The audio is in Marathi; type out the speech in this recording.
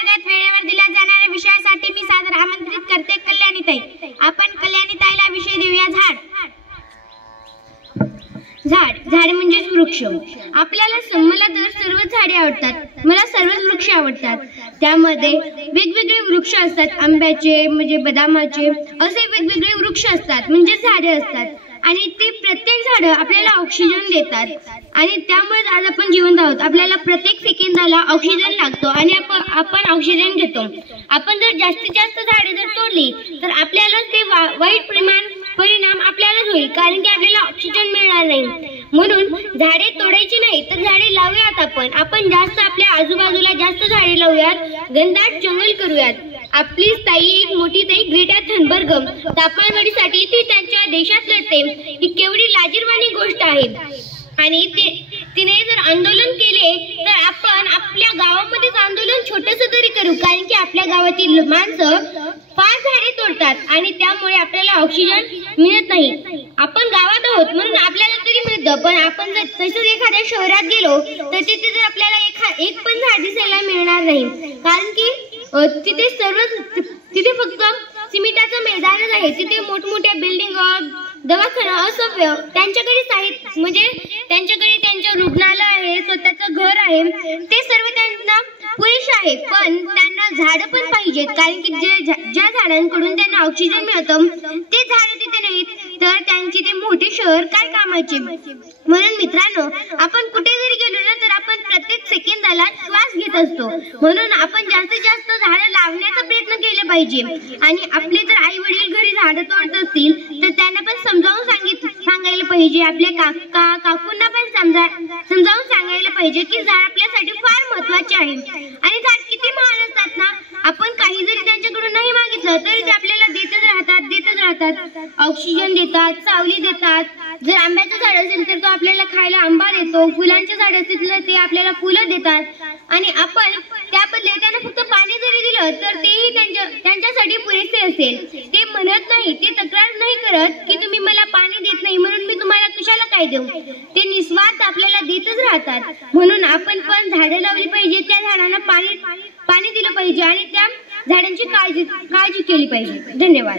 अंतर्गत वेळेवर दिल्या जाणाऱ्या विषयासाठी मी सादर आमंत्रित करते कल्याणीताई। आपण कल्याणीताईला विषय देऊया झाड। झाड म्हणजे वृक्ष। मला तर सर्व झाडे आवडतात, मला सर्वच वृक्ष आवडतात। त्यामध्ये वेगवेगळे वृक्ष असतात, आंब्याचे म्हणजे बदामाचे असे वेगवेगळे वृक्ष असतात म्हणजे झाडे असतात आणि ते प्रत्येक झाड आपल्याला ऑक्सिजन देतात आणि त्यामुळे आज आपण जिवंत आहोत। आपल्याला प्रत्येक सेकंदाला ऑक्सिजन लागतो आणि आपण ऑक्सिजन घेतो। आपण जर जास्तीत जास्त झाडे जर तोडली तर आपल्याला ते वाईट परिणाम आपल्यालाच होईल, कारण की आपल्याला ऑक्सिजन मिळणार नाही। म्हणून झाडे तोडायची नाही तर झाडे लावूयात। आपण जास्त आपल्या आजूबाजूला जास्त झाडे लावूयात, घनदाट जंगल करूयात। आपली ताई एक मोठी ताई ग्रेटा थनबर्ग तापमानवाढीसाठी ती त्यांच्या देशात लढते, ही केवढी लाजिरवाणी गोष्ट आहे। आणि तिने जर आंदोलन केले तर आपण आपल्या गावामध्येच आंदोलन छोटंसं तरी करू, कारण की आपल्या गावातील माणसं फार झाडे तोडतात आणि त्यामुळे आपल्याला ऑक्सिजन मिळत नाही। आपण गावात आहोत म्हणून आपल्याला तरी मिळतं, पण आपण जर तसंच एखाद्या शहरात गेलो तर तिथे जर आपल्याला एक पण झाड दिसायला मिळणार नाही, कारण की तिथे फक्त सिमेंटाचं मैदानच आहे। तिथे मोठमोठ्या बिल्डिंग दवाखाना असं त्यांच्याकडे म्हणजे त्यांच्याकडे त्यांचं रुग्णालय आहे, स्वतःचं घर आहे, ते सर्व त्यांना पुरेसे आहे। पण त्यांना झाडं पण पाहिजेत, कारण की ज्या झाडांकडून त्यांना ऑक्सिजन मिळतं ते झाडं तिथे नाहीत तर त्यांचे ते मोठे शहर काय कामाचे। म्हणून मित्रांनो, आपण कुठे जरी गेलो ना तर आपण प्रत्येक सेकंदाला श्वास घेत असतो, म्हणून आपण जास्तीत जास्त झाडं लावण्याचा प्रयत्न केला पाहिजे। आणि आपले जर आई वडील घरी झाडं तोडत असतील तर त्यांना पण समजावून सांगायला पाहिजे, आपल्या काकूंना पण समजावून सांगायला पाहिजे की झाड आपल्यासाठी फार महत्त्वाचे आहे आणि झाड किती महान असतात ना। आपण काही जरी त्यांच्याकडून नाही मागितलं तरी ते आपल्याला देतच राहतात, ऑक्सिजन देतात, सावली देतात। जर आंब्याचं झाड असेल तर तो आपल्याला खायला आंबा देतो, फुलांचे झाड असेल तर ते आपल्याला फुलं देतात आणि आपण त्याबद्दल त्यांना फक्त पाणी जरी दिलं तर तेही त्यांच्यासाठी पुरेसे असेल। ते म्हणत नाही, ते तक्रार नाही करत की तुम्ही मला पाणी देत नाही म्हणून मी तुम्हाला कशाला काय देऊ, ते निस्वार्थ आपल्याला देतच राहतात। म्हणून आपण पण झाडं लावली पाहिजे, त्या झाडांना पाणी दिलं पाहिजे आणि त्या झाडांची काळजी केली पाहिजे। धन्यवाद।